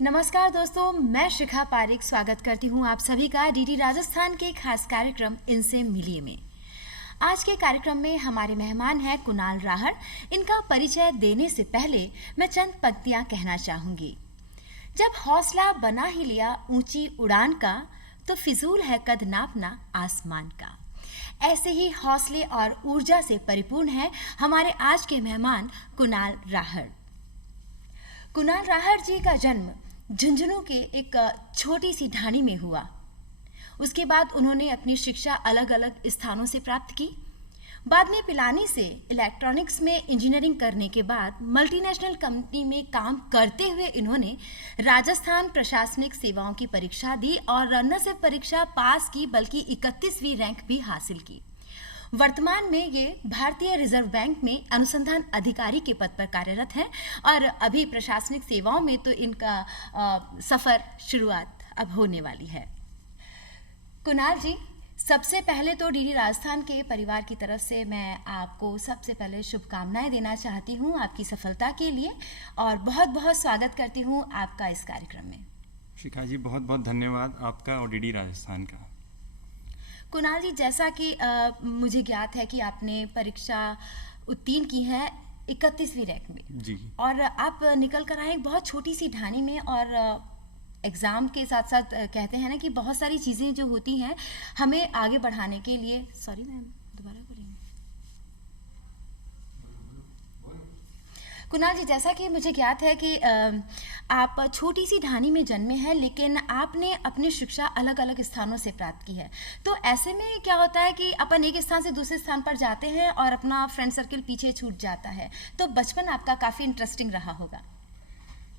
नमस्कार दोस्तों, मैं शिखा पारिक स्वागत करती हूँ आप सभी का डीडी राजस्थान के खास कार्यक्रम इनसे मिलिए में। आज के कार्यक्रम में हमारे मेहमान हैं कुणाल राहड़। इनका परिचय देने से पहले मैं चंद पंक्तियाँ कहना चाहूँगी। जब हौसला बना ही लिया ऊंची उड़ान का, तो फिजूल है कद नापना आसमान का। ऐसे ही हौसले और ऊर्जा से परिपूर्ण है हमारे आज के मेहमान कुणाल राहड़। कुणाल राहड़ जी का जन्म झुंझुनू के एक छोटी सी ढाणी में हुआ। उसके बाद उन्होंने अपनी शिक्षा अलग अलग स्थानों से प्राप्त की। बाद में पिलानी से इलेक्ट्रॉनिक्स में इंजीनियरिंग करने के बाद मल्टीनेशनल कंपनी में काम करते हुए इन्होंने राजस्थान प्रशासनिक सेवाओं की परीक्षा दी और न सिर्फ परीक्षा पास की बल्कि 31वीं रैंक भी हासिल की। वर्तमान में ये भारतीय रिजर्व बैंक में अनुसंधान अधिकारी के पद पर कार्यरत हैं और अभी प्रशासनिक सेवाओं में तो इनका सफ़र शुरुआत अब होने वाली है। कुणाल जी, सबसे पहले तो डीडी राजस्थान के परिवार की तरफ से मैं आपको सबसे पहले शुभकामनाएं देना चाहती हूं आपकी सफलता के लिए और बहुत बहुत स्वागत करती हूं आपका इस कार्यक्रम में। शिखा जी, बहुत बहुत धन्यवाद आपका और डीडी राजस्थान का। कुणाल जी, जैसा कि मुझे ज्ञात है कि आपने परीक्षा उत्तीर्ण की है 31वीं रैंक में जी, और आप निकल कर आए एक बहुत छोटी सी ढाणी में और एग्ज़ाम के साथ साथ कहते हैं ना कि बहुत सारी चीज़ें जो होती हैं हमें आगे बढ़ाने के लिए। सॉरी मैम, दोबारा बोलेंगे। कुणाल जी, जैसा कि मुझे ज्ञात है कि आप छोटी सी ढाणी में जन्मे हैं, लेकिन आपने अपनी शिक्षा अलग अलग स्थानों से प्राप्त की है। तो ऐसे में क्या होता है कि अपन एक स्थान से दूसरे स्थान पर जाते हैं और अपना फ्रेंड सर्किल पीछे छूट जाता है। तो बचपन आपका काफ़ी इंटरेस्टिंग रहा होगा।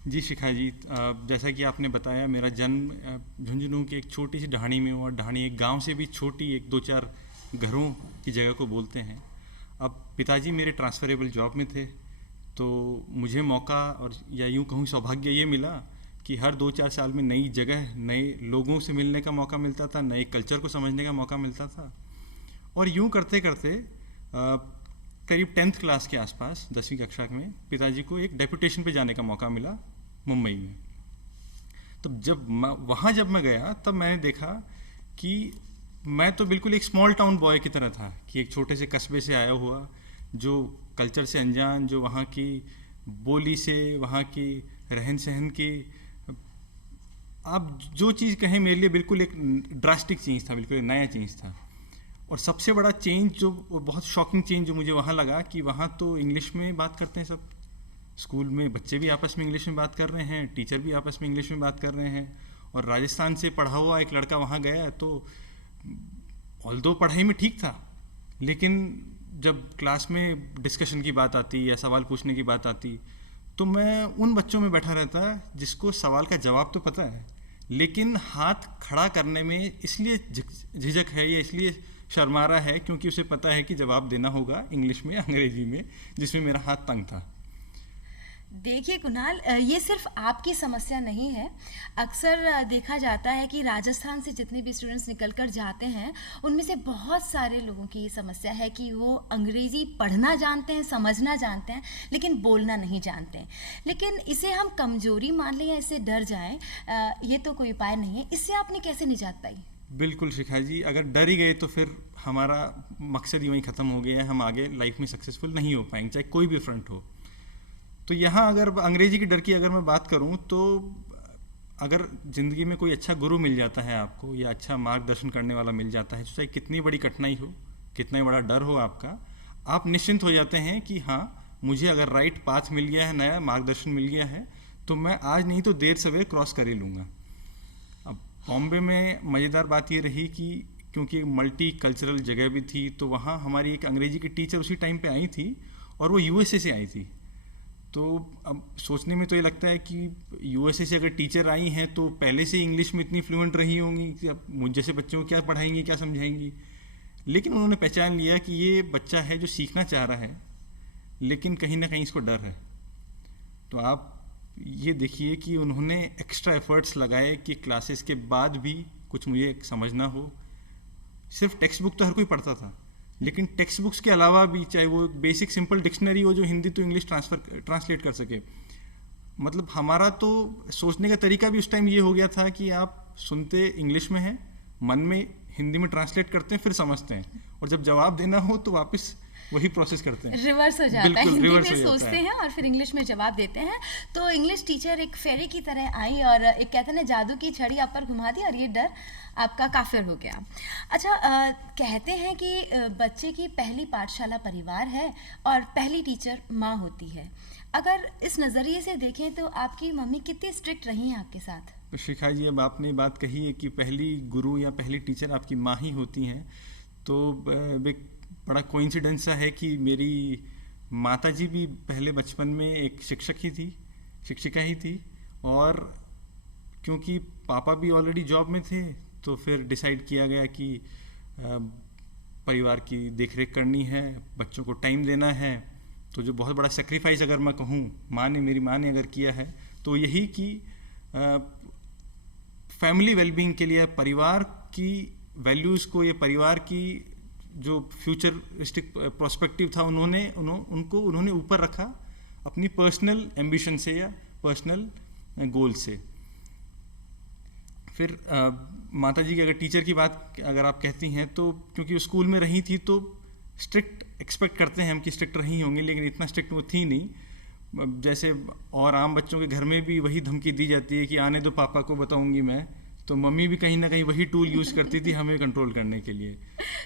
जी शिखा जी, जैसा कि आपने बताया, मेरा जन्म झुंझुनू की एक छोटी सी ढाणी में हुआ। ढाणी एक गांव से भी छोटी, एक दो चार घरों की जगह को बोलते हैं। अब पिताजी मेरे ट्रांसफरेबल जॉब में थे, तो मुझे मौका और या यूँ कहूँ सौभाग्य ये मिला कि हर 2-4 साल में नई जगह, नए लोगों से मिलने का मौका मिलता था, नए कल्चर को समझने का मौका मिलता था। और यूँ करते करते करीब 10th क्लास के आसपास, 10वीं कक्षा में, पिताजी को एक डेपुटेशन पे जाने का मौका मिला मुंबई में। तो जब मैं गया तब मैंने देखा कि मैं तो बिल्कुल एक स्मॉल टाउन बॉय की तरह था, कि एक छोटे से कस्बे से आया हुआ, जो कल्चर से अनजान, जो वहाँ की बोली से, वहाँ की रहन सहन की, आप जो चीज़ कहें, मेरे लिए बिल्कुल एक ड्रास्टिक चेंज था, बिल्कुल एक नया चेंज था। और सबसे बड़ा चेंज, जो बहुत शॉकिंग चेंज जो मुझे वहाँ लगा, कि वहाँ तो इंग्लिश में बात करते हैं सब। स्कूल में बच्चे भी आपस में इंग्लिश में बात कर रहे हैं, टीचर भी आपस में इंग्लिश में बात कर रहे हैं। और राजस्थान से पढ़ा हुआ एक लड़का वहाँ गया, तो ऑल्दो पढ़ाई में ठीक था, लेकिन जब क्लास में डिस्कशन की बात आती या सवाल पूछने की बात आती, तो मैं उन बच्चों में बैठा रहता जिसको सवाल का जवाब तो पता है, लेकिन हाथ खड़ा करने में इसलिए झिझक है या इसलिए शर्मा रहा है क्योंकि उसे पता है कि जवाब देना होगा इंग्लिश में, अंग्रेजी में, जिसमें मेरा हाथ तंग था। देखिए कुणाल, ये सिर्फ आपकी समस्या नहीं है। अक्सर देखा जाता है कि राजस्थान से जितने भी स्टूडेंट्स निकल कर जाते हैं, उनमें से बहुत सारे लोगों की ये समस्या है कि वो अंग्रेज़ी पढ़ना जानते हैं, समझना जानते हैं, लेकिन बोलना नहीं जानते हैं। लेकिन इसे हम कमज़ोरी मान लें या इससे डर जाएं, ये तो कोई उपाय नहीं है। इससे आपने कैसे निजात पाई? बिल्कुल शिखा जी, अगर डर ही गए तो फिर हमारा मकसद ही वहीं ख़त्म हो गया है। हम आगे लाइफ में सक्सेसफुल नहीं हो पाएंगे, चाहे कोई भी फ्रंट हो। तो यहाँ अगर अंग्रेजी के डर की अगर मैं बात करूँ, तो अगर ज़िंदगी में कोई अच्छा गुरु मिल जाता है आपको, या अच्छा मार्गदर्शन करने वाला मिल जाता है, तो चाहे कितनी बड़ी कठिनाई हो, कितना ही बड़ा डर हो आपका, आप निश्चिंत हो जाते हैं कि हाँ, मुझे अगर राइट पाथ मिल गया है, नया मार्गदर्शन मिल गया है, तो मैं आज नहीं तो देर सवेर क्रॉस कर ही लूँगा। अब बॉम्बे में मज़ेदार बात ये रही कि क्योंकि मल्टी कल्चरल जगह भी थी, तो वहाँ हमारी एक अंग्रेजी की टीचर उसी टाइम पे आई थी, और वो यूएसए से आई थी। तो अब सोचने में तो ये लगता है कि यूएसए से अगर टीचर आई हैं तो पहले से इंग्लिश में इतनी फ्लुएंट रही होंगी कि अब मुझ जैसे बच्चों को क्या पढ़ाएंगी, क्या समझाएंगी। लेकिन उन्होंने पहचान लिया कि ये बच्चा है जो सीखना चाह रहा है, लेकिन कहीं ना कहीं इसको डर है। तो आप ये देखिए कि उन्होंने एक्स्ट्रा एफर्ट्स लगाए कि क्लासेस के बाद भी कुछ मुझे समझना हो। सिर्फ टेक्स्ट बुक तो हर कोई पढ़ता था, लेकिन टेक्स्ट बुक्स के अलावा भी, चाहे वो बेसिक सिंपल डिक्शनरी हो जो हिंदी टू इंग्लिश ट्रांसलेट कर सके, मतलब हमारा तो सोचने का तरीका भी उस टाइम ये हो गया था कि आप सुनते इंग्लिश में हैं, मन में हिंदी में ट्रांसलेट करते हैं, फिर समझते हैं, और जब जवाब देना हो तो वापस वही प्रोसेस करते हैं। रिवर्स हो जाता है, बिल्कुल हिंदी रिवर्स में हो जाता सोचते है। हैं और फिर इंग्लिश में जवाब देते हैं। तो इंग्लिश टीचर एक फेरी की तरह आई और एक कहते हैं ना जादू की छड़ी आप पर घुमा दी और ये डर आपका काफिर हो गया। अच्छा, कहते हैं कि बच्चे की पहली पाठशाला परिवार है और पहली टीचर माँ होती है। अगर इस नज़रिए से देखें तो आपकी मम्मी कितनी स्ट्रिक्ट रही हैं आपके साथ? तो शिखा जी, अब आपने बात कही है कि पहली गुरु या पहली टीचर आपकी माँ ही होती हैं, तो एक बड़ा कोइंसिडेंस सा है कि मेरी माता जी भी पहले बचपन में एक शिक्षिका ही थी, और क्योंकि पापा भी ऑलरेडी जॉब में थे तो फिर डिसाइड किया गया कि परिवार की देखरेख करनी है, बच्चों को टाइम देना है। तो जो बहुत बड़ा सेक्रीफाइस अगर मैं कहूँ मेरी माँ ने अगर किया है तो यही कि फैमिली वेलबींग के लिए, परिवार की वैल्यूज़ को, ये परिवार की जो फ्यूचरिस्टिक प्रोस्पेक्टिव था उन्होंने ऊपर रखा अपनी पर्सनल एम्बिशन से या पर्सनल गोल से। फिर माता जी की अगर टीचर की बात अगर आप कहती हैं तो क्योंकि वो स्कूल में रही थी तो स्ट्रिक्ट एक्सपेक्ट करते हैं हम कि स्ट्रिक्ट रही होंगी, लेकिन इतना स्ट्रिक्ट वो थी नहीं। जैसे और आम बच्चों के घर में भी वही धमकी दी जाती है कि आने दो पापा को बताऊंगी मैं, तो मम्मी भी कहीं ना कहीं वही टूल यूज़ करती थी हमें कंट्रोल करने के लिए।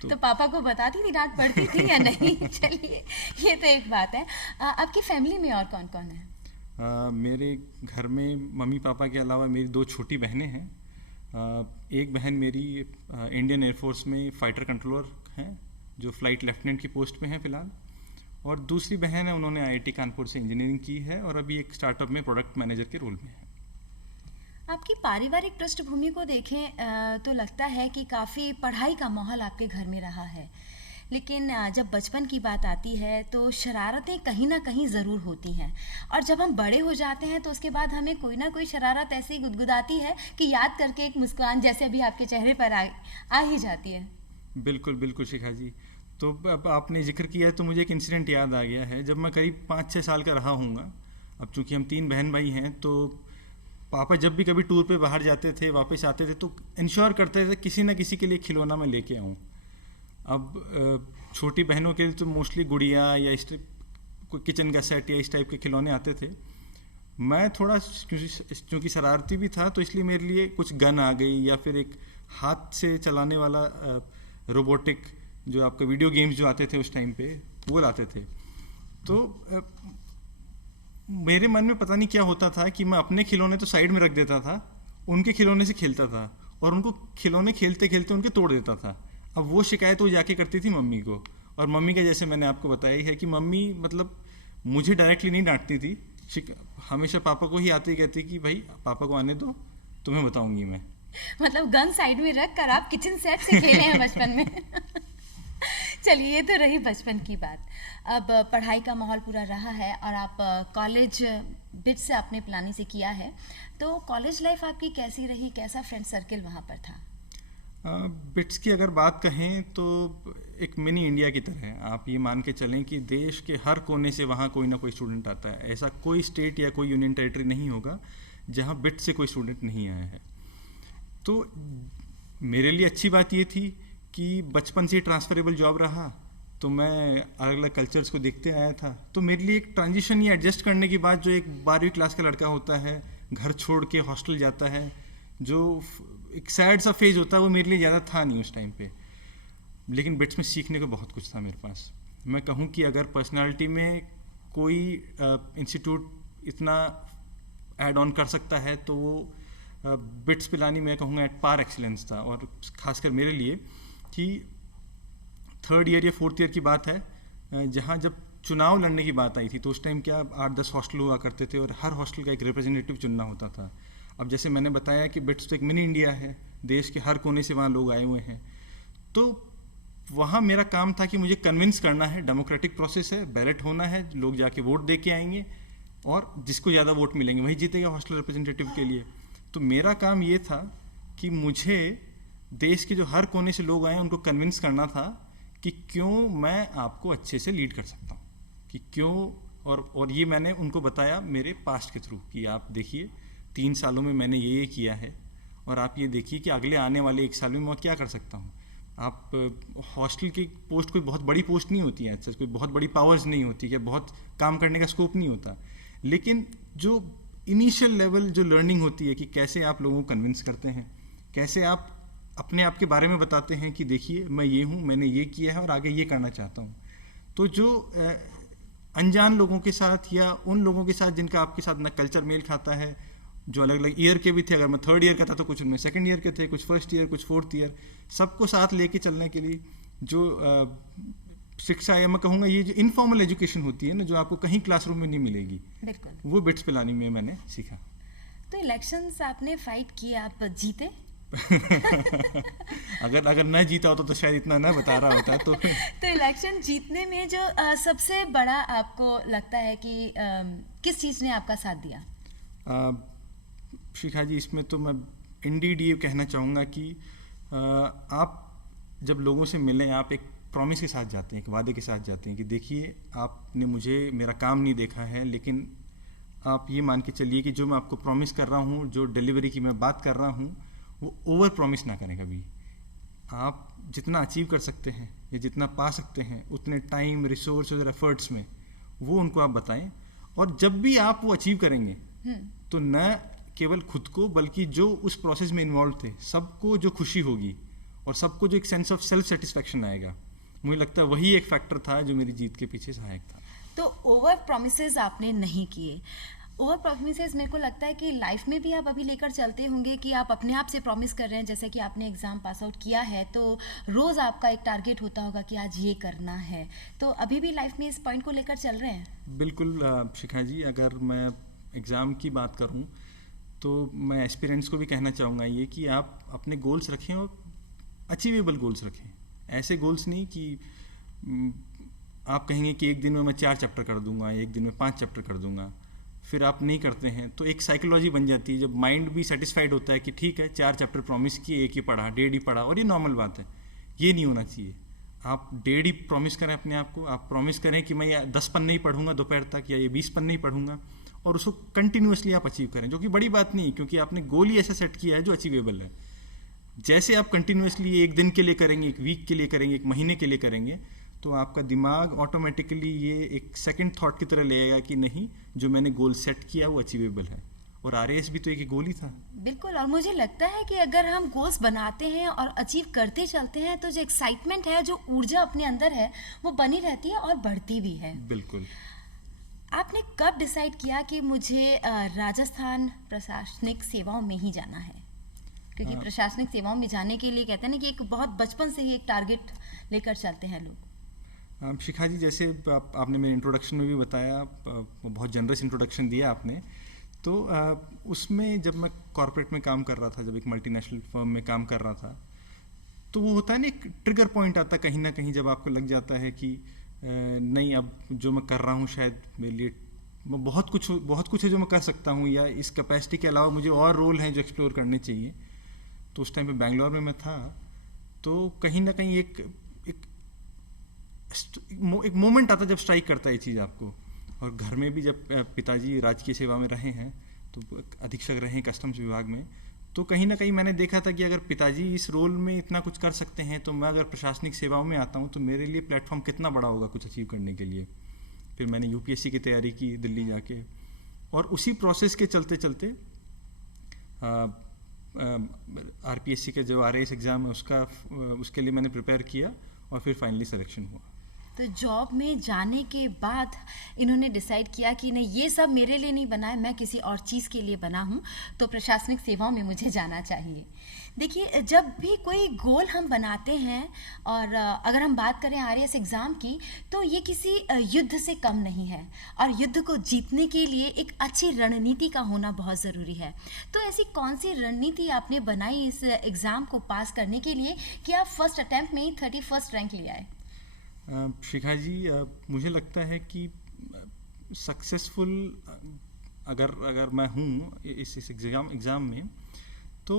तो पापा को बताती थी, डांट पड़ती थी या नहीं? चलिए, ये तो एक बात है। आपकी फैमिली में और कौन कौन है? मेरे घर में मम्मी पापा के अलावा मेरी 2 छोटी बहनें हैं। एक बहन मेरी इंडियन एयरफोर्स में फाइटर कंट्रोलर हैं, जो फ्लाइट लेफ्टिनेंट की पोस्ट पे हैं फ़िलहाल, और दूसरी बहन है, उन्होंने आईआईटी कानपुर से इंजीनियरिंग की है और अभी एक स्टार्टअप में प्रोडक्ट मैनेजर के रोल में है। आपकी पारिवारिक पृष्ठभूमि को देखें तो लगता है कि काफ़ी पढ़ाई का माहौल आपके घर में रहा है, लेकिन जब बचपन की बात आती है तो शरारतें कहीं ना कहीं ज़रूर होती हैं, और जब हम बड़े हो जाते हैं तो उसके बाद हमें कोई ना कोई शरारत ऐसी गुदगुदाती है कि याद करके एक मुस्कान जैसे अभी आपके चेहरे पर आ ही जाती है। बिल्कुल बिल्कुल शिखा जी, तो अब आपने जिक्र किया है तो मुझे एक इंसिडेंट याद आ गया है। जब मैं करीब 5-6 साल का रहा हूँगा, अब चूँकि हम 3 बहन भाई हैं, तो पापा जब भी कभी टूर पे बाहर जाते थे, वापस आते थे, तो इंश्योर करते थे किसी ना किसी के लिए खिलौना मैं लेके आऊँ। अब छोटी बहनों के लिए तो मोस्टली गुड़िया या इस कोई किचन का सेट या इस टाइप के खिलौने आते थे। मैं थोड़ा क्योंकि शरारती भी था, तो इसलिए मेरे लिए कुछ गन आ गई या फिर एक हाथ से चलाने वाला रोबोटिक जो आपके वीडियो गेम्स जो आते थे उस टाइम पे, वो लाते थे। तो मेरे मन में पता नहीं क्या होता था कि मैं अपने खिलौने तो साइड में रख देता था, उनके खिलौने से खेलता था और उनको खिलौने खेलते खेलते उनके तोड़ देता था। अब वो शिकायत वो जाके करती थी मम्मी को, और मम्मी का जैसे मैंने आपको बताया ही है कि मम्मी मतलब मुझे डायरेक्टली नहीं डांटती थी, हमेशा पापा को ही आती कहती कि भाई पापा को आने दो, तुम्हें बताऊंगी मैं। मतलब गन साइड में रख कर आप किचन सेट से खेले हैं बचपन में। चलिए, ये तो रही बचपन की बात। अब पढ़ाई का माहौल पूरा रहा है और आप कॉलेज बिट से आपने प्लानिंग से किया है, तो कॉलेज लाइफ आपकी कैसी रही? कैसा फ्रेंड सर्किल वहाँ पर था? बिट्स की अगर बात कहें तो एक मिनी इंडिया की तरह है। आप ये मान के चलें कि देश के हर कोने से वहाँ कोई ना कोई स्टूडेंट आता है। ऐसा कोई स्टेट या कोई यूनियन टेरिटरी नहीं होगा जहाँ बिट से कोई स्टूडेंट नहीं आया है। तो मेरे लिए अच्छी बात ये थी कि बचपन से ट्रांसफरेबल जॉब रहा, तो मैं अलग अलग कल्चर्स को देखते आया था। तो मेरे लिए एक ट्रांजिशन या एडजस्ट करने के बाद, जो एक 12वीं क्लास का लड़का होता है, घर छोड़ के हॉस्टल जाता है, जो एक सैड सा फेज होता है, वो मेरे लिए ज़्यादा था नहीं उस टाइम पे। लेकिन बिट्स में सीखने को बहुत कुछ था मेरे पास। मैं कहूँ कि अगर पर्सनालिटी में कोई इंस्टीट्यूट इतना ऐड ऑन कर सकता है तो वो बिट्स पिलानी मैं कहूँगा एट पार एक्सीलेंस था। और ख़ासकर मेरे लिए कि 3rd ईयर या 4th ईयर की बात है, जहाँ जब चुनाव लड़ने की बात आई थी, तो उस टाइम क्या 8-10 हॉस्टल हुआ करते थे और हर हॉस्टल का एक रिप्रेजेंटेटिव चुनना होता था। अब जैसे मैंने बताया कि बिट्स तो एक मिनी इंडिया है, देश के हर कोने से वहाँ लोग आए हुए हैं, तो वहाँ मेरा काम था कि मुझे कन्विंस करना है, डेमोक्रेटिक प्रोसेस है, बैलेट होना है, लोग जाके वोट दे के आएंगे और जिसको ज़्यादा वोट मिलेंगे वही जीतेगा हॉस्टल रिप्रेजेंटेटिव के लिए। तो मेरा काम ये था कि मुझे देश के जो हर कोने से लोग आए उनको कन्विंस करना था कि क्यों मैं आपको अच्छे से लीड कर सकता हूँ, कि क्यों और ये मैंने उनको बताया मेरे पास्ट के थ्रू कि आप देखिए 3 सालों में मैंने ये किया है और आप ये देखिए कि अगले आने वाले 1 साल में मैं क्या कर सकता हूँ। आप हॉस्टल की पोस्ट कोई बहुत बड़ी पोस्ट नहीं होती है, अच्छा कोई बहुत बड़ी पावर्स नहीं होती है, बहुत काम करने का स्कोप नहीं होता, लेकिन जो इनिशियल लेवल जो लर्निंग होती है कि कैसे आप लोगों को कन्विंस करते हैं, कैसे आप अपने आप के बारे में बताते हैं कि देखिए मैं ये हूँ, मैंने ये किया है और आगे ये करना चाहता हूँ। तो जो अनजान लोगों के साथ या उन लोगों के साथ जिनका आपके साथ ना कल्चर मेल खाता है, जो अलग अलग ईयर के भी थे, अगर मैं 3rd ईयर का था तो कुछ उनमें 2nd ईयर के थे, कुछ 1st ईयर, कुछ 4th ईयर, सबको साथ लेके चलने के लिए जो शिक्षा या मैं कहूँगा ये जो इनफॉर्मल एजुकेशन होती है ना, जो आपको कहीं क्लासरूम में नहीं मिलेगी, बिल्कुल, वो बिट्स पिलानी में मैंने सीखा। तो इलेक्शंस आपने फाइट किए, आप जीते? अगर न जीता होता तो शायद इतना ना बता रहा होता तो तो इलेक्शन जीतने में जो सबसे बड़ा आपको लगता है कि किस चीज़ ने आपका साथ दिया? शिखा जी, इसमें तो मैं इंडीड ये कहना चाहूँगा कि आप जब लोगों से मिलें, आप एक प्रॉमिस के साथ जाते हैं, एक वादे के साथ जाते हैं कि देखिए आपने मुझे मेरा काम नहीं देखा है, लेकिन आप ये मान के चलिए कि जो मैं आपको प्रॉमिस कर रहा हूँ, जो डिलीवरी की मैं बात कर रहा हूँ, वो ओवर प्रॉमिस ना करें कभी। आप जितना अचीव कर सकते हैं या जितना पा सकते हैं उतने टाइम, रिसोर्स और एफर्ट्स में वो उनको आप बताएं, और जब भी आप वो अचीव करेंगे तो न केवल खुद को बल्कि जो उस प्रोसेस में इन्वॉल्व थे सबको जो खुशी होगी और सबको जो एक सेंस ऑफ सेल्फ सेटिस्फैक्शन आएगा, मुझे लगता है वही एक फैक्टर था जो मेरी जीत के पीछे सहायक था। तो ओवर प्रॉमिसेस आपने नहीं किए। ओवर प्रॉमिसेस मेरे को लगता है कि लाइफ में भी आप अभी लेकर चलते होंगे कि आप अपने आप से प्रॉमिस कर रहे हैं, जैसे कि आपने एग्ज़ाम पास आउट किया है तो रोज़ आपका एक टारगेट होता होगा कि आज ये करना है, तो अभी भी लाइफ में इस पॉइंट को लेकर चल रहे हैं? बिल्कुल शिखा जी, अगर मैं एग्ज़ाम की बात करूं तो मैं एस्पिरेंट्स को भी कहना चाहूँगा ये कि आप अपने गोल्स रखें और अचीवेबल गोल्स रखें। ऐसे गोल्स नहीं कि आप कहेंगे कि एक दिन में मैं 4 चैप्टर कर दूंगा, एक दिन में 5 चैप्टर कर दूंगा, फिर आप नहीं करते हैं तो एक साइकोलॉजी बन जाती है, जब माइंड भी सेटिस्फाइड होता है कि ठीक है 4 चैप्टर प्रॉमिस किए, एक ही पढ़ा, 1.5 ही पढ़ा, और ये नॉर्मल बात है। ये नहीं होना चाहिए। आप 1.5 ही प्रॉमिस करें अपने आप को, आप प्रॉमिस करें कि मैं ये 10 पन्ने ही पढ़ूंगा दोपहर तक या ये 20 पन्ने ही पढ़ूंगा, और उसको कंटिन्यूसली आप अचीव करें, जो कि बड़ी बात नहीं, क्योंकि आपने गोल ही ऐसा सेट किया है जो अचीवेबल है। जैसे आप कंटिन्यूसली एक दिन के लिए करेंगे, एक वीक के लिए करेंगे, एक महीने के लिए करेंगे, तो आपका दिमाग ऑटोमेटिकली ये एक सेकंड थॉट की तरह लेगा कि नहीं, जो मैंने गोल सेट किया वो अचीवेबल है। और आरएएस भी तो एक गोल ही था। बिल्कुल, और मुझे लगता है कि अगर हम गोल्स बनाते हैं और अचीव करते चलते हैं तो जो एक्साइटमेंट है, जो ऊर्जा अपने अंदर है, वो बनी रहती है और बढ़ती भी है। बिल्कुल। आपने कब डिसाइड किया कि मुझे राजस्थान प्रशासनिक सेवाओं में ही जाना है? क्योंकि प्रशासनिक सेवाओं में जाने के लिए कहते हैं ना कि एक बहुत बचपन से ही एक टारगेट लेकर चलते हैं लोग। शिखा जी, जैसे आपने मेरे इंट्रोडक्शन में भी बताया, बहुत जनरस इंट्रोडक्शन दिया आपने, तो उसमें जब मैं कॉर्पोरेट में काम कर रहा था, जब एक मल्टीनेशनल फर्म में काम कर रहा था, तो वो होता है ना, एक ट्रिगर पॉइंट आता कहीं ना कहीं, जब आपको लग जाता है कि नहीं, अब जो मैं कर रहा हूँ शायद मेरे लिए बहुत कुछ है जो मैं कर सकता हूँ, या इस कैपेसिटी के अलावा मुझे और रोल हैं जो एक्सप्लोर करने चाहिए। तो उस टाइम पे बैंगलोर में मैं था, तो कहीं ना कहीं एक मोमेंट आता जब स्ट्राइक करता है ये चीज़ आपको। और घर में भी जब पिताजी राजकीय सेवा में रहे हैं, तो अधीक्षक रहे हैं कस्टम्स विभाग में, तो कहीं ना कहीं मैंने देखा था कि अगर पिताजी इस रोल में इतना कुछ कर सकते हैं, तो मैं अगर प्रशासनिक सेवाओं में आता हूँ तो मेरे लिए प्लेटफॉर्म कितना बड़ा होगा कुछ अचीव करने के लिए। फिर मैंने यूपीएससी की तैयारी की दिल्ली जाके, और उसी प्रोसेस के चलते चलते आरपीएससी के जो आरएएस एग्ज़ाम है उसके लिए मैंने प्रिपेयर किया, और फिर फाइनली सिलेक्शन हुआ। तो जॉब में जाने के बाद इन्होंने डिसाइड किया कि नहीं, ये सब मेरे लिए नहीं बना है, मैं किसी और चीज़ के लिए बना हूँ, तो प्रशासनिक सेवाओं में मुझे जाना चाहिए। देखिए, जब भी कोई गोल हम बनाते हैं, और अगर हम बात करें आरएएस एग्ज़ाम की, तो ये किसी युद्ध से कम नहीं है, और युद्ध को जीतने के लिए एक अच्छी रणनीति का होना बहुत ज़रूरी है। तो ऐसी कौन सी रणनीति आपने बनाई इस एग्ज़ाम को पास करने के लिए कि आप फर्स्ट अटैम्प्ट में ही 31st रैंक ले आए? शिखा जी, मुझे लगता है कि सक्सेसफुल अगर मैं हूँ इस एग्ज़ाम में, तो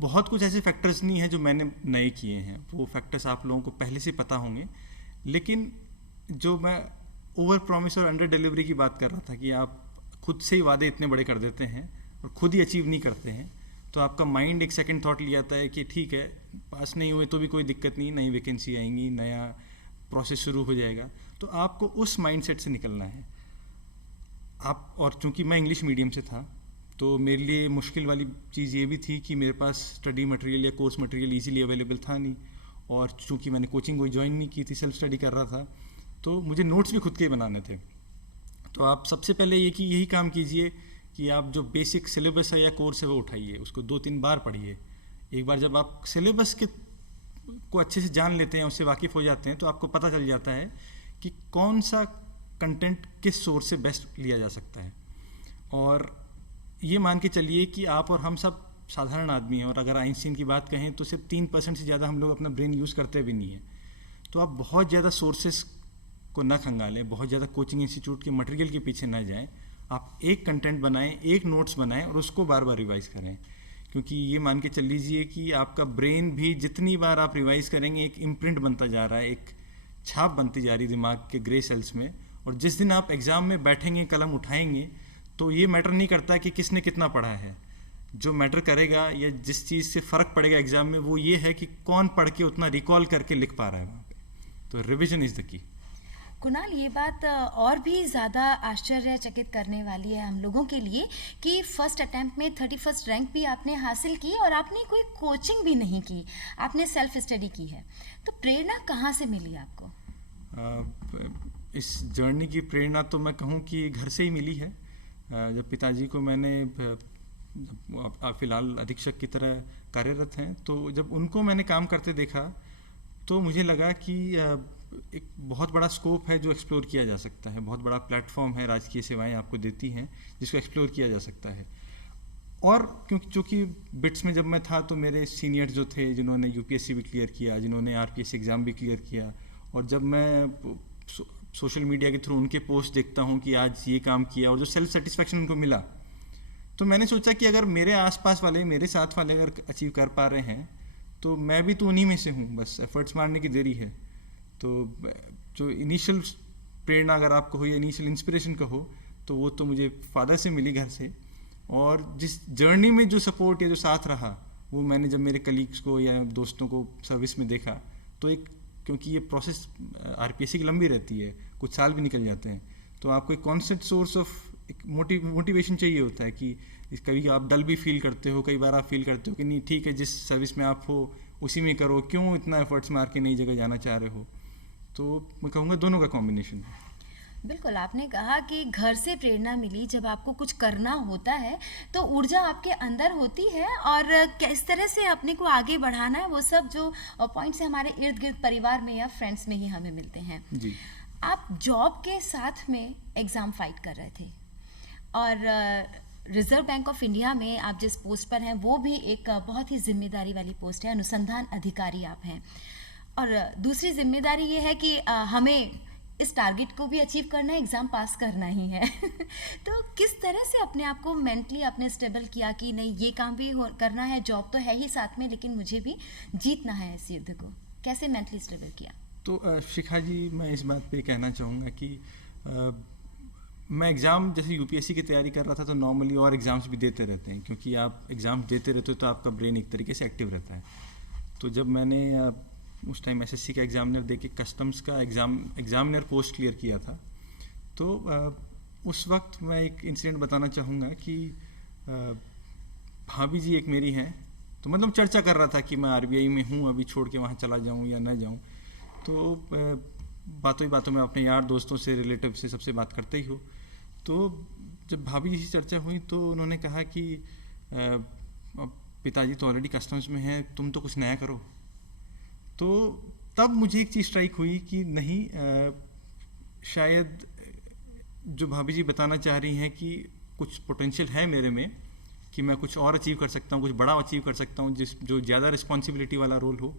बहुत कुछ ऐसे फैक्टर्स नहीं है जो मैंने नए किए हैं, वो फैक्टर्स आप लोगों को पहले से पता होंगे। लेकिन जो मैं ओवर प्रॉमिस और अंडर डिलीवरी की बात कर रहा था कि आप खुद से ही वादे इतने बड़े कर देते हैं और खुद ही अचीव नहीं करते हैं, तो आपका माइंड एक सेकंड थॉट ले आता है कि ठीक है, पास नहीं हुए तो भी कोई दिक्कत नहीं, नई वैकेंसी आएंगी, नया प्रोसेस शुरू हो जाएगा। तो आपको उस माइंडसेट से निकलना है आप। और चूंकि मैं इंग्लिश मीडियम से था, तो मेरे लिए मुश्किल वाली चीज़ ये भी थी कि मेरे पास स्टडी मटेरियल या कोर्स मटेरियल इजीली अवेलेबल था नहीं, और चूंकि मैंने कोचिंग कोई ज्वाइन नहीं की थी, सेल्फ स्टडी कर रहा था, तो मुझे नोट्स भी खुद के बनाने थे। तो आप सबसे पहले यही काम कीजिए कि आप जो बेसिक सिलेबस है या कोर्स है वो उठाइए, उसको 2-3 बार पढ़िए। एक बार जब आप सिलेबस के को अच्छे से जान लेते हैं, उससे वाकिफ़ हो जाते हैं, तो आपको पता चल जाता है कि कौन सा कंटेंट किस सोर्स से बेस्ट लिया जा सकता है। और ये मान के चलिए कि आप और हम सब साधारण आदमी हैं, और अगर आइंस्टीन की बात कहें तो सिर्फ 3% से ज़्यादा हम लोग अपना ब्रेन यूज़ करते भी नहीं है। तो आप बहुत ज़्यादा सोर्सेस को न खंगालें, बहुत ज़्यादा कोचिंग इंस्टीट्यूट के मटेरियल के पीछे न जाएं। आप एक कंटेंट बनाएं, एक नोट्स बनाएं और उसको बार बार रिवाइज़ करें, क्योंकि ये मान के चल लीजिए कि आपका ब्रेन भी जितनी बार आप रिवाइज़ करेंगे एक इम्प्रिंट बनता जा रहा है, एक छाप बनती जा रही दिमाग के ग्रे सेल्स में। और जिस दिन आप एग्ज़ाम में बैठेंगे, कलम उठाएंगे, तो ये मैटर नहीं करता कि किसने कितना पढ़ा है। जो मैटर करेगा या जिस चीज़ से फ़र्क पड़ेगा एग्ज़ाम में, वो ये है कि कौन पढ़ के उतना रिकॉल करके लिख पा रहा है वहाँ पे। तो revision is the key. Kunal, ये बात और भी ज़्यादा आश्चर्यचकित करने वाली है हम लोगों के लिए कि फर्स्ट अटेम्प्ट में 31st रैंक भी आपने हासिल की और आपने कोई कोचिंग भी नहीं की, आपने सेल्फ स्टडी की है। तो प्रेरणा कहाँ से मिली आपको? इस जर्नी की प्रेरणा तो मैं कहूँ कि घर से ही मिली है। जब पिताजी को मैंने, आप फ़िलहाल अधीक्षक की तरह कार्यरत हैं, तो जब उनको मैंने काम करते देखा तो मुझे लगा कि एक बहुत बड़ा स्कोप है जो एक्सप्लोर किया जा सकता है, बहुत बड़ा प्लेटफॉर्म है, राजकीय सेवाएं आपको देती हैं जिसको एक्सप्लोर किया जा सकता है। और क्योंकि चूँकि बिट्स में जब मैं था तो मेरे सीनियर्स जो थे, जिन्होंने यूपीएससी भी क्लियर किया, जिन्होंने आरपीएससी एग्ज़ाम भी क्लियर किया, और जब मैं सोशल मीडिया के थ्रू उनके पोस्ट देखता हूँ कि आज ये काम किया, और जो सेल्फ सेटिस्फेक्शन उनको मिला, तो मैंने सोचा कि अगर मेरे आसपास वाले, मेरे साथ वाले अगर अचीव कर पा रहे हैं, तो मैं भी तो उन्हीं में से हूँ, बस एफर्ट्स मारने की देरी है। तो जो इनिशियल प्रेरणा अगर आपको हो या इनिशियल इंस्पिरेशन कहो, तो वो तो मुझे फादर से मिली, घर से। और जिस जर्नी में जो सपोर्ट या जो साथ रहा, वो मैंने जब मेरे कलीग्स को या दोस्तों को सर्विस में देखा, तो एक, क्योंकि ये प्रोसेस आरपीएससी की लंबी रहती है, कुछ साल भी निकल जाते हैं, तो आपको एक कॉन्स्टेंट सोर्स ऑफ एक मोटिवेशन चाहिए होता है कि कभी आप डल भी फील करते हो, कई बार आप फील करते हो कि नहीं ठीक है, जिस सर्विस में आप हो उसी में करो, क्यों इतना एफर्ट्स मार के नई जगह जाना चाह रहे हो। तो मैं कहूँगा दोनों का कॉम्बिनेशन है। बिल्कुल, आपने कहा कि घर से प्रेरणा मिली। जब आपको कुछ करना होता है तो ऊर्जा आपके अंदर होती है, और किस तरह से अपने को आगे बढ़ाना है, वो सब जो पॉइंट्स हमारे इर्द गिर्द परिवार में या फ्रेंड्स में ही हमें मिलते हैं। जी। आप जॉब के साथ में एग्ज़ाम फाइट कर रहे थे, और रिजर्व बैंक ऑफ इंडिया में आप जिस पोस्ट पर हैं वो भी एक बहुत ही जिम्मेदारी वाली पोस्ट है, अनुसंधान अधिकारी आप हैं। और दूसरी जिम्मेदारी ये है कि हमें इस टारगेट को भी अचीव करना है, एग्ज़ाम पास करना ही है। तो किस तरह से अपने आप को मेंटली अपने स्टेबल किया कि नहीं, ये काम भी करना है, जॉब तो है ही साथ में, लेकिन मुझे भी जीतना है इस युद्ध को? कैसे मेंटली स्टेबल किया? तो शिखा जी, मैं इस बात पे कहना चाहूँगा कि मैं एग्ज़ाम जैसे यूपीएससी की तैयारी कर रहा था, तो नॉर्मली और एग्ज़ाम्स भी देते रहते हैं, क्योंकि आप एग्ज़ाम्स देते रहते हो तो आपका ब्रेन एक तरीके से एक्टिव रहता है। तो जब मैंने उस टाइम एसएससी का एग्ज़ामिनर दे के कस्टम्स का एग्ज़ामिनर पोस्ट क्लियर किया था, तो उस वक्त मैं एक इंसिडेंट बताना चाहूँगा कि भाभी जी एक मेरी हैं, तो मतलब चर्चा कर रहा था कि मैं आरबीआई में हूँ, अभी छोड़ के वहाँ चला जाऊँ या ना जाऊँ। तो बातों ही बातों में अपने यार दोस्तों से, रिलेटिव से, सबसे बात करते ही हो, तो जब भाभी जी से चर्चा हुई तो उन्होंने कहा कि पिताजी तो ऑलरेडी कस्टम्स में हैं, तुम तो कुछ नया करो। तो तब मुझे एक चीज़ स्ट्राइक हुई कि नहीं, शायद जो भाभी जी बताना चाह रही हैं कि कुछ पोटेंशियल है मेरे में, कि मैं कुछ और अचीव कर सकता हूँ, कुछ बड़ा अचीव कर सकता हूँ, जो ज़्यादा रिस्पॉन्सिबिलिटी वाला रोल हो।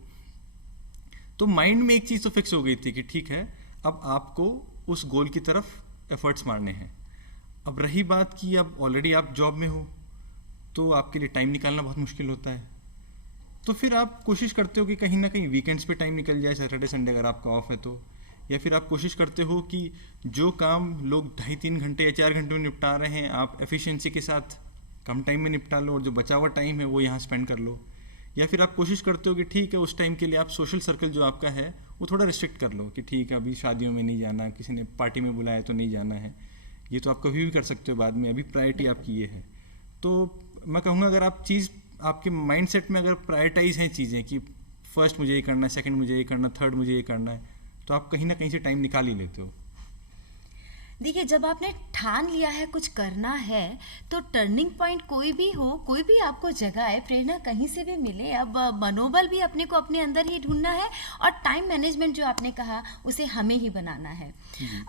तो माइंड में एक चीज़ तो फिक्स हो गई थी कि ठीक है, अब आपको उस गोल की तरफ एफर्ट्स मारने हैं। अब रही बात कि अब ऑलरेडी आप जॉब में हो, तो आपके लिए टाइम निकालना बहुत मुश्किल होता है। तो फिर आप कोशिश करते हो कि कहीं ना कहीं वीकेंड्स पे टाइम निकल जाए, सैटरडे संडे अगर आपका ऑफ है तो, या फिर आप कोशिश करते हो कि जो काम लोग 2.5-3 घंटे या 4 घंटे में निपटा रहे हैं आप एफिशिएंसी के साथ कम टाइम में निपटा लो और जो बचा हुआ टाइम है वो यहाँ स्पेंड कर लो। या फिर आप कोशिश करते हो कि ठीक है उस टाइम के लिए आप सोशल सर्कल जो आपका है वो थोड़ा रिस्ट्रिक्ट कर लो कि ठीक है अभी शादियों में नहीं जाना, किसी ने पार्टी में बुलाया तो नहीं जाना है, ये तो आप कभी भी कर सकते हो बाद में, अभी प्रायोरिटी आपकी ये है। तो मैं कहूँगा अगर आप चीज़ आपके माइंडसेट में अगर प्रायोरिटाइज हैं चीज़ें कि फर्स्ट मुझे ये करना है, सेकंड मुझे ये करना है, थर्ड मुझे ये करना है, तो आप कहीं ना कहीं से टाइम निकाल ही लेते हो। देखिए, जब आपने ठान लिया है कुछ करना है तो टर्निंग पॉइंट कोई भी हो, कोई भी आपको जगाए, प्रेरणा कहीं से भी मिले, अब मनोबल भी अपने को अपने अंदर ही ढूंढना है और टाइम मैनेजमेंट जो आपने कहा उसे हमें ही बनाना है।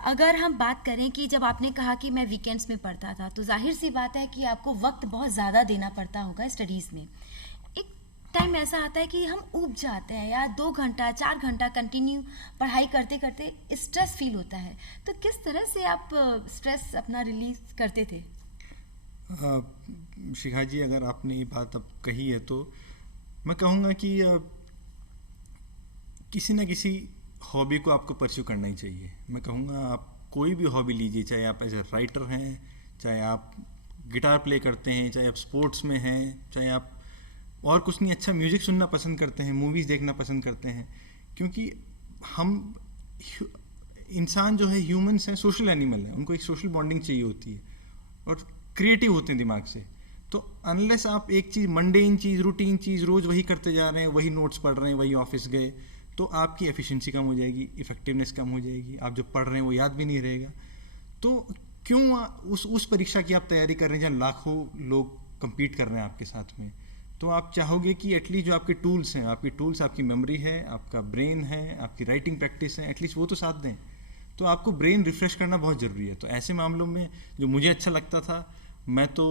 अगर हम बात करें कि जब आपने कहा कि मैं वीकेंड्स में पढ़ता था तो जाहिर सी बात है कि आपको वक्त बहुत ज़्यादा देना पड़ता होगा स्टडीज़ में। एक टाइम ऐसा आता है कि हम ऊब जाते हैं यार, 2 घंटा 4 घंटा कंटिन्यू पढ़ाई करते करते स्ट्रेस फील होता है, तो किस तरह से आप स्ट्रेस अपना रिलीज करते थे? शिखा जी, अगर आपने ये बात अब कही है तो मैं कहूँगा कि किसी न किसी हॉबी को आपको परस्यू करना ही चाहिए। मैं कहूँगा आप कोई भी हॉबी लीजिए, चाहे आप एज ए राइटर हैं, चाहे आप गिटार प्ले करते हैं, चाहे आप स्पोर्ट्स में हैं, चाहे आप और कुछ नहीं, अच्छा म्यूज़िक सुनना पसंद करते हैं, मूवीज़ देखना पसंद करते हैं, क्योंकि हम इंसान जो है, ह्यूमंस हैं, सोशल एनिमल हैं, उनको एक सोशल बॉन्डिंग चाहिए होती है और क्रिएटिव होते हैं दिमाग से। तो अनलेस आप एक चीज़, मंडेन चीज़, रूटीन चीज़ रोज़ वही करते जा रहे हैं, वही नोट्स पढ़ रहे हैं, वही ऑफिस गए, तो आपकी एफिशिएंसी कम हो जाएगी, इफेक्टिवनेस कम हो जाएगी, आप जो पढ़ रहे हैं वो याद भी नहीं रहेगा। तो क्यों उस परीक्षा की आप तैयारी कर रहे हैं जहाँ लाखों लोग compete कर रहे हैं आपके साथ में, तो आप चाहोगे कि एटलीस्ट जो आपके टूल्स हैं, आपकी टूल्स, आपकी मेमोरी है, आपका ब्रेन है, आपकी राइटिंग प्रैक्टिस है, एटलीस्ट वो तो साथ दें। तो आपको ब्रेन रिफ्रेश करना बहुत ज़रूरी है। तो ऐसे मामलों में जो मुझे अच्छा लगता था, मैं तो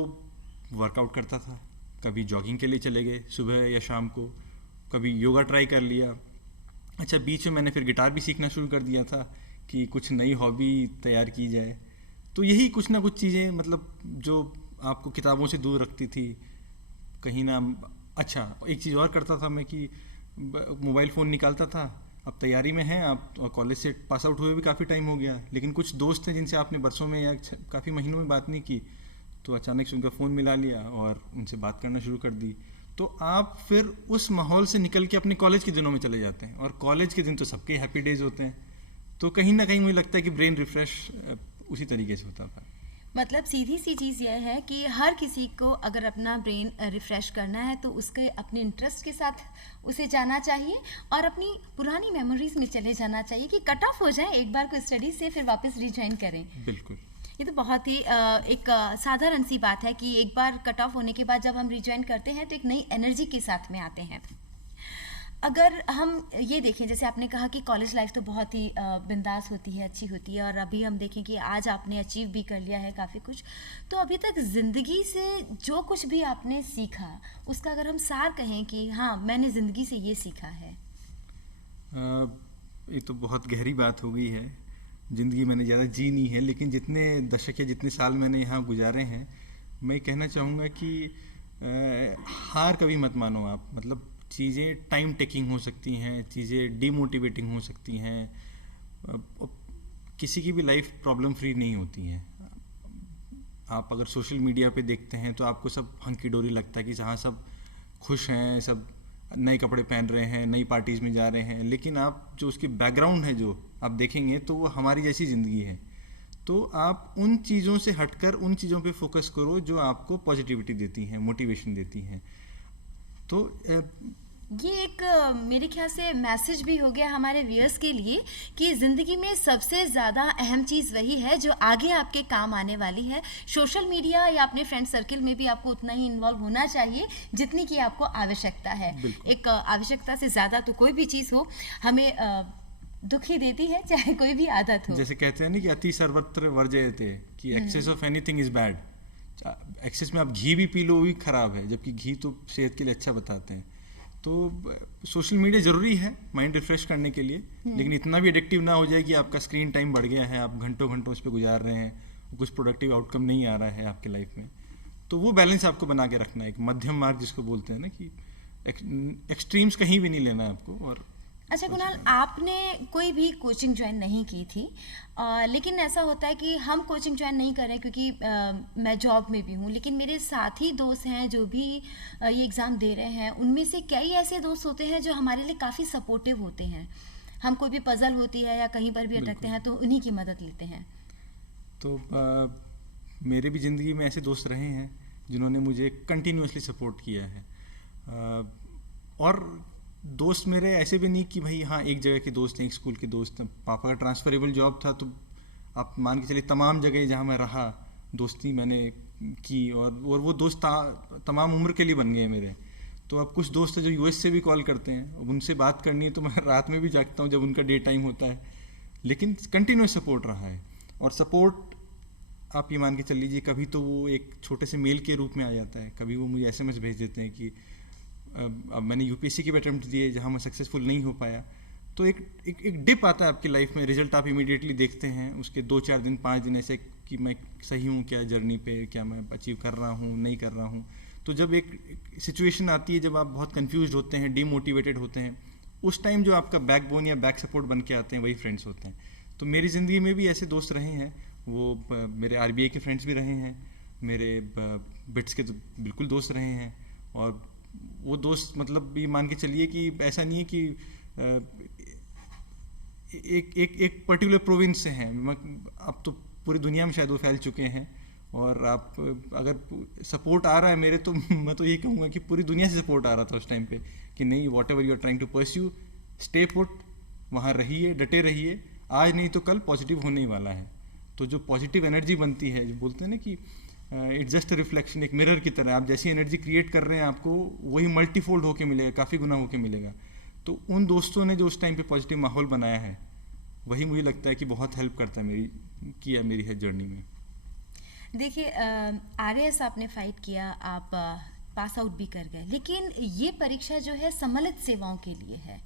वर्कआउट करता था, कभी जॉगिंग के लिए चले गए सुबह या शाम को, कभी योगा ट्राई कर लिया। अच्छा, बीच में मैंने फिर गिटार भी सीखना शुरू कर दिया था कि कुछ नई हॉबी तैयार की जाए। तो यही कुछ ना कुछ चीज़ें, मतलब जो आपको किताबों से दूर रखती थी कहीं ना। अच्छा, एक चीज़ और करता था मैं कि मोबाइल फ़ोन निकालता था, अब तैयारी में हैं आप, कॉलेज से पास आउट हुए भी काफ़ी टाइम हो गया, लेकिन कुछ दोस्त हैं जिनसे आपने बरसों में या काफ़ी महीनों में बात नहीं की, तो अचानक से उनका फ़ोन मिला लिया और उनसे बात करना शुरू कर दी। तो आप फिर उस माहौल से निकल के अपने कॉलेज के दिनों में चले जाते हैं, और कॉलेज के दिन तो सबके हैप्पी डेज होते हैं। तो कहीं ना कहीं मुझे लगता है कि ब्रेन रिफ्रेश उसी तरीके से होता था। मतलब सीधी सी चीज़ यह है कि हर किसी को अगर अपना ब्रेन रिफ़्रेश करना है तो उसके अपने इंटरेस्ट के साथ उसे जाना चाहिए और अपनी पुरानी मेमोरीज में चले जाना चाहिए कि कट ऑफ हो जाए एक बार को स्टडी से, फिर वापस रिज्वाइन करें। बिल्कुल, ये तो बहुत ही एक साधारण सी बात है कि एक बार कट ऑफ होने के बाद जब हम रिज्वाइन करते हैं तो एक नई एनर्जी के साथ में आते हैं। अगर हम ये देखें, जैसे आपने कहा कि कॉलेज लाइफ तो बहुत ही बिंदास होती है, अच्छी होती है, और अभी हम देखें कि आज आपने अचीव भी कर लिया है काफ़ी कुछ, तो अभी तक ज़िंदगी से जो कुछ भी आपने सीखा उसका अगर हम सार कहें कि हाँ मैंने ज़िंदगी से ये सीखा है। ये तो बहुत गहरी बात हो गई है। ज़िंदगी मैंने ज़्यादा जी नहीं है, लेकिन जितने दशक या जितने साल मैंने यहाँ गुजारे हैं, मैं कहना चाहूँगा कि हार कभी मत मानो आप। मतलब चीज़ें टाइम टेकिंग हो सकती हैं, चीज़ें डीमोटिवेटिंग हो सकती हैं, किसी की भी लाइफ प्रॉब्लम फ्री नहीं होती हैं। आप अगर सोशल मीडिया पे देखते हैं तो आपको सब हंकी डोरी लगता है कि जहाँ सब खुश हैं, सब नए कपड़े पहन रहे हैं, नई पार्टीज़ में जा रहे हैं, लेकिन आप जो उसकी बैकग्राउंड है जो आप देखेंगे तो वो हमारी जैसी ज़िंदगी है। तो आप उन चीज़ों से हटकर उन चीज़ों पे फोकस करो जो आपको पॉजिटिविटी देती हैं, मोटिवेशन देती हैं। तो ये एक मेरे ख्याल से मैसेज भी हो गया हमारे व्यूअर्स के लिए कि ज़िंदगी में सबसे ज़्यादा अहम चीज़ वही है जो आगे आपके काम आने वाली है। सोशल मीडिया या अपने फ्रेंड सर्कल में भी आपको उतना ही इन्वॉल्व होना चाहिए जितनी की आपको आवश्यकता है। एक आवश्यकता से ज़्यादा तो कोई भी चीज़ हो हमें दुखी देती है, चाहे कोई भी आदत हो। जैसे कहते हैं ना कि अति सर्वत्र वर्जयते, कि excess of anything is bad. Excess में आप घी भी पी लो वो भी ख़राब है, जबकि घी तो सेहत के लिए अच्छा बताते हैं। तो सोशल मीडिया ज़रूरी है माइंड रिफ्रेश करने के लिए, लेकिन इतना भी एडिक्टिव ना हो जाए कि आपका स्क्रीन टाइम बढ़ गया है, आप घंटों घंटों उस पर गुजार रहे हैं, कुछ प्रोडक्टिव आउटकम नहीं आ रहा है आपके लाइफ में। तो वो बैलेंस आपको बना के रखना है, एक मध्यम मार्ग जिसको बोलते हैं ना, कि एक्सट्रीम्स कहीं भी नहीं लेना है आपको। और अच्छा कुणाल, आपने कोई भी कोचिंग ज्वाइन नहीं की थी, लेकिन ऐसा होता है कि हम कोचिंग ज्वाइन नहीं कर रहे हैं क्योंकि मैं जॉब में भी हूँ, लेकिन मेरे साथी दोस्त हैं जो भी ये एग्ज़ाम दे रहे हैं, उनमें से कई ऐसे दोस्त होते हैं जो हमारे लिए काफ़ी सपोर्टिव होते हैं। हम कोई भी पज़ल होती है या कहीं पर भी अटकते बिल्कुल। हैं तो उन्हीं की मदद लेते हैं। तो मेरे भी ज़िंदगी में ऐसे दोस्त रहे हैं जिन्होंने मुझे कंटिन्यूअसली सपोर्ट किया है। और दोस्त मेरे ऐसे भी नहीं कि भाई हाँ एक जगह के दोस्त हैं, एक स्कूल के दोस्त हैं। पापा का ट्रांसफरेबल जॉब था तो आप मान के चलिए तमाम जगह जहाँ मैं रहा दोस्ती मैंने की, और वो दोस्त तमाम उम्र के लिए बन गए मेरे। तो अब कुछ दोस्त हैं जो यूएस से भी कॉल करते हैं, अब उनसे बात करनी है तो मैं रात में भी जागता हूँ जब उनका डे टाइम होता है, लेकिन कंटिन्यूस सपोर्ट रहा है। और सपोर्ट आप ये मान के चल लीजिए, कभी तो वो एक छोटे से मेल के रूप में आ जाता है, कभी वो मुझे एसएमएस भेज देते हैं कि अब मैंने यूपीएससी के भी अटेम्प्ट दिए जहाँ मैं सक्सेसफुल नहीं हो पाया, तो एक डिप आता है आपकी लाइफ में, रिजल्ट आप इमीडिएटली देखते हैं, उसके 2-4 दिन 5 दिन ऐसे कि मैं सही हूँ क्या जर्नी पे, क्या मैं अचीव कर रहा हूँ नहीं कर रहा हूँ। तो जब एक सिचुएशन आती है जब आप बहुत कंफ्यूज होते हैं, डीमोटिवेटेड होते हैं, उस टाइम जो आपका बैकबोन या बैक सपोर्ट बन के आते हैं वही फ्रेंड्स होते हैं। तो मेरी ज़िंदगी में भी ऐसे दोस्त रहे हैं, वो मेरे आरबीआई के फ्रेंड्स भी रहे हैं, मेरे बिट्स के तो बिल्कुल दोस्त रहे हैं। और वो दोस्त मतलब भी मान के चलिए कि ऐसा नहीं है कि एक एक एक पर्टिकुलर प्रोविंस से हैं, अब तो पूरी दुनिया में शायद वो फैल चुके हैं। और आप अगर सपोर्ट आ रहा है मेरे तो मैं तो यही कहूँगा कि पूरी दुनिया से सपोर्ट आ रहा था उस टाइम पे कि नहीं, whatever you are trying to pursue, stay put, वहाँ रहिए, डटे रहिए, आज नहीं तो कल पॉजिटिव होने ही वाला है। तो जो पॉजिटिव एनर्जी बनती है, जो बोलते हैं ना कि इट्स जस्ट अ रिफ्लेक्शन, एक मिरर की तरह, आप जैसी एनर्जी क्रिएट कर रहे हैं आपको वही मल्टीफोल्ड होके मिलेगा, काफ़ी गुना होके मिलेगा। तो उन दोस्तों ने जो उस टाइम पे पॉजिटिव माहौल बनाया है वही मुझे लगता है कि बहुत हेल्प करता है मेरी है जर्नी में। देखिए, आरएएस आपने फाइट किया, आप पास आउट भी कर गए, लेकिन ये परीक्षा जो है सम्मिलित सेवाओं के लिए है।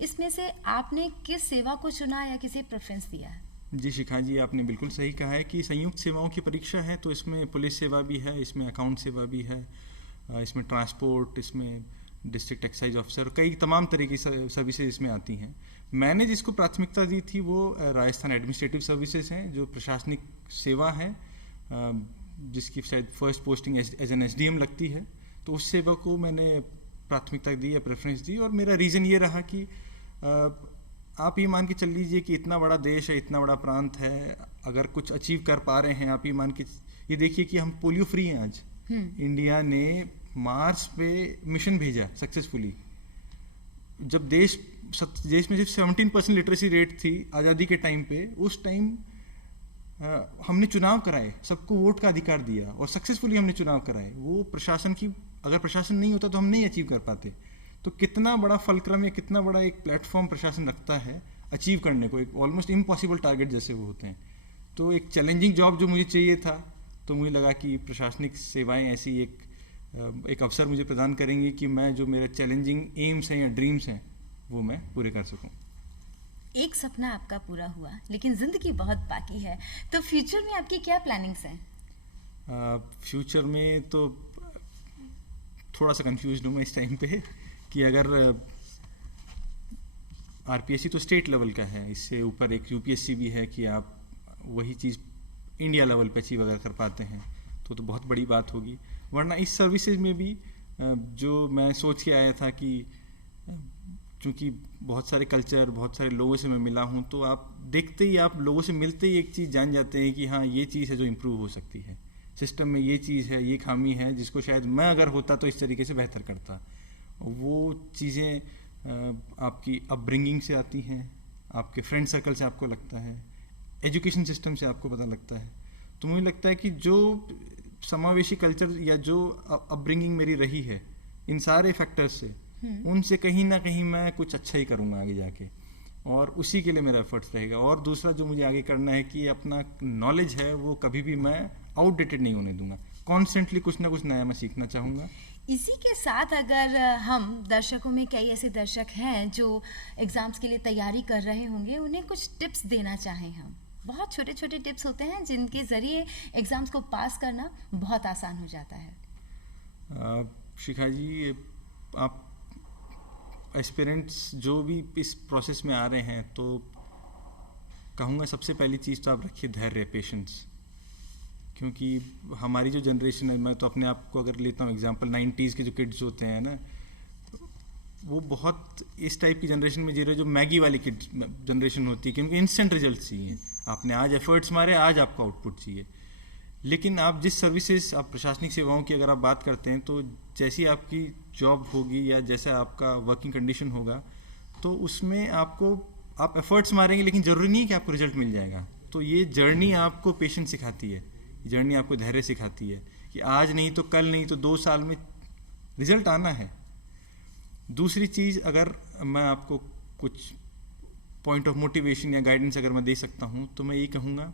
इसमें से आपने किस सेवा को चुना या किसे प्रेफरेंस दिया है? जी शिखा जी, आपने बिल्कुल सही कहा है कि संयुक्त सेवाओं की परीक्षा है, तो इसमें पुलिस सेवा भी है, इसमें अकाउंट सेवा भी है, इसमें ट्रांसपोर्ट, इसमें डिस्ट्रिक्ट एक्साइज ऑफिसर, कई तमाम तरह की सर्विसेज इसमें आती हैं। मैंने जिसको प्राथमिकता दी थी वो राजस्थान एडमिनिस्ट्रेटिव सर्विसेज हैं, जो प्रशासनिक सेवा है, जिसकी शायद first posting as an SDM लगती है। तो उस सेवा को मैंने प्राथमिकता दी या प्रेफरेंस दी, और मेरा रीज़न ये रहा कि आप ये मान के चल लीजिए कि इतना बड़ा देश है, इतना बड़ा प्रांत है, अगर कुछ अचीव कर पा रहे हैं, आप ये मान के ये देखिए कि हम पोलियो फ्री हैं आज। इंडिया ने मार्स पे मिशन भेजा सक्सेसफुली। जब देश में सिर्फ 17% लिटरेसी रेट थी आज़ादी के टाइम पे, उस टाइम हमने चुनाव कराए, सबको वोट का अधिकार दिया और सक्सेसफुली हमने चुनाव कराए। वो प्रशासन की, अगर प्रशासन नहीं होता तो हम नहीं अचीव कर पाते। तो कितना बड़ा फलक्रम या कितना बड़ा एक प्लेटफॉर्म प्रशासन रखता है अचीव करने को, एक ऑलमोस्ट इम्पॉसिबल टारगेट जैसे वो होते हैं। तो एक चैलेंजिंग जॉब जो मुझे चाहिए था, तो मुझे लगा कि प्रशासनिक सेवाएं ऐसी एक अवसर मुझे प्रदान करेंगी कि मैं जो मेरे चैलेंजिंग एम्स हैं या ड्रीम्स हैं वो मैं पूरे कर सकूं। एक सपना आपका पूरा हुआ, लेकिन ज़िंदगी बहुत बाकी है, तो फ्यूचर में आपकी क्या प्लानिंग्स हैं? फ्यूचर में तो थोड़ा सा कंफ्यूज हूँ मैं इस टाइम पे कि अगर आरपीएससी तो स्टेट लेवल का है, इससे ऊपर एक यूपीएससी भी है कि आप वही चीज़ इंडिया लेवल पे अचीव अगर कर पाते हैं तो बहुत बड़ी बात होगी। वरना इस सर्विसेज में भी जो मैं सोच के आया था कि क्योंकि बहुत सारे कल्चर, बहुत सारे लोगों से मैं मिला हूँ, तो आप देखते ही, आप लोगों से मिलते ही एक चीज़ जान जाते हैं कि हाँ ये चीज़ है जो इम्प्रूव हो सकती है, सिस्टम में ये चीज़ है, ये खामी है जिसको शायद मैं अगर होता तो इस तरीके से बेहतर करता। वो चीज़ें आपकी अपब्रिंगिंग से आती हैं, आपके फ्रेंड सर्कल से आपको लगता है, एजुकेशन सिस्टम से आपको पता लगता है। तो मुझे लगता है कि जो समावेशी कल्चर या जो अपब्रिंगिंग मेरी रही है इन सारे फैक्टर्स से, उनसे कहीं ना कहीं मैं कुछ अच्छा ही करूँगा आगे जाके, और उसी के लिए मेरा एफर्ट्स रहेगा। और दूसरा जो मुझे आगे करना है कि अपना नॉलेज है वो कभी भी मैं आउटडेटेड नहीं होने दूंगा, कॉन्स्टेंटली कुछ ना कुछ नया मैं सीखना चाहूँगा। इसी के साथ अगर हम दर्शकों में, कई ऐसे दर्शक हैं जो एग्ज़ाम्स के लिए तैयारी कर रहे होंगे, उन्हें कुछ टिप्स देना चाहें हम, बहुत छोटे छोटे टिप्स होते हैं जिनके ज़रिए एग्ज़ाम्स को पास करना बहुत आसान हो जाता है। शिखा जी, एस्पिरेंट्स जो भी इस प्रोसेस में आ रहे हैं, तो कहूँगा सबसे पहली चीज़ तो आप रखिए धैर्य, पेशेंस। क्योंकि हमारी जो जनरेशन है, मैं तो अपने आप को अगर लेता हूँ एग्जांपल, 90s के जो किड्स होते हैं ना, वो बहुत इस टाइप की जनरेशन में जी रहे, जो मैगी वाली किड्स जनरेशन होती है, क्योंकि इंस्टेंट रिजल्ट चाहिए। आपने आज एफर्ट्स मारे, आज आपको आउटपुट चाहिए। लेकिन आप जिस सर्विसेज, आप प्रशासनिक सेवाओं की अगर आप बात करते हैं, तो जैसी आपकी जॉब होगी या जैसा आपका वर्किंग कंडीशन होगा, तो उसमें आप एफर्ट्स मारेंगे, लेकिन ज़रूरी नहीं है कि आपको रिजल्ट मिल जाएगा। तो ये जर्नी आपको पेशेंस सिखाती है, जर्नी आपको धैर्य सिखाती है कि आज नहीं तो कल, नहीं तो 2 साल में रिजल्ट आना है। दूसरी चीज़, अगर मैं आपको कुछ पॉइंट ऑफ मोटिवेशन या गाइडेंस अगर मैं दे सकता हूँ, तो मैं यही कहूँगा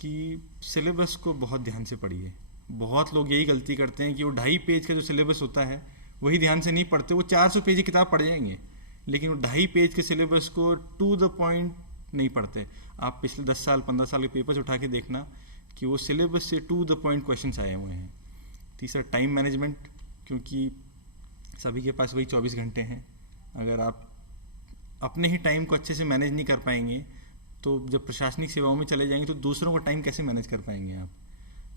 कि सिलेबस को बहुत ध्यान से पढ़िए। बहुत लोग यही गलती करते हैं कि वो 2.5 पेज का जो सिलेबस होता है वही ध्यान से नहीं पढ़ते। वो 400 पेज की किताब पढ़ जाएंगे, लेकिन वो 2.5 पेज के सिलेबस को टू द पॉइंट नहीं पढ़ते। आप पिछले 10 साल 15 साल के पेपर्स उठा के देखना कि वो सिलेबस से टू द पॉइंट क्वेश्चंस आए हुए हैं। तीसरा, टाइम मैनेजमेंट, क्योंकि सभी के पास वही 24 घंटे हैं। अगर आप अपने ही टाइम को अच्छे से मैनेज नहीं कर पाएंगे, तो जब प्रशासनिक सेवाओं में चले जाएंगे तो दूसरों का टाइम कैसे मैनेज कर पाएंगे आप।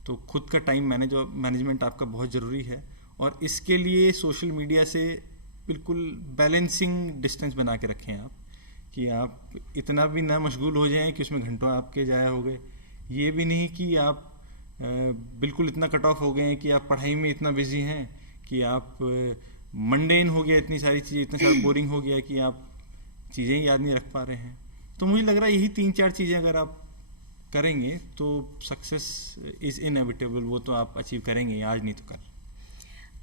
तो खुद का टाइम मैनेजमेंट आपका बहुत ज़रूरी है। और इसके लिए सोशल मीडिया से बिल्कुल बैलेंसिंग डिस्टेंस बना के रखें आप, कि आप इतना भी ना मशगूल हो जाएं कि उसमें घंटों आपके ज़ाया हो गए। ये भी नहीं कि आप बिल्कुल इतना कट ऑफ हो गए हैं कि आप पढ़ाई में इतना बिजी हैं कि आप मंडेन हो गया, इतनी सारी चीज़ें, इतना सारा बोरिंग हो गया कि आप चीज़ें याद नहीं रख पा रहे हैं। तो मुझे लग रहा है यही 3-4 चीज़ें अगर आप करेंगे तो सक्सेस इज़ इनएविटेबल। वो तो आप अचीव करेंगे, आज नहीं तो कल।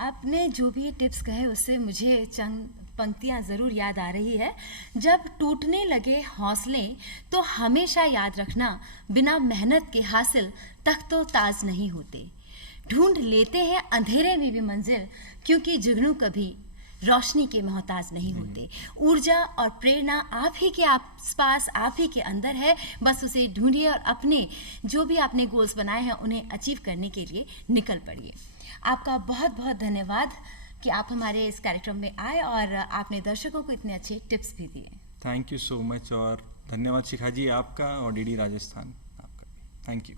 आपने जो भी टिप्स कहे उससे मुझे चंद पंक्तियाँ ज़रूर याद आ रही है। जब टूटने लगे हौसले तो हमेशा याद रखना, बिना मेहनत के हासिल तख्तो ताज नहीं होते। ढूंढ लेते हैं अंधेरे में भी मंजिल, क्योंकि जुगनू कभी रोशनी के मोहताज नहीं होते। ऊर्जा और प्रेरणा आप ही के आसपास, आप ही के अंदर है। बस उसे ढूंढिए और अपने जो भी आपने गोल्स बनाए हैं उन्हें अचीव करने के लिए निकल पड़िए। आपका बहुत बहुत धन्यवाद कि आप हमारे इस कार्यक्रम में आए और आपने दर्शकों को इतने अच्छे टिप्स भी दिए। थैंक यू सो मच, और धन्यवाद शिखा जी आपका और डीडी राजस्थान आपका। Thank you.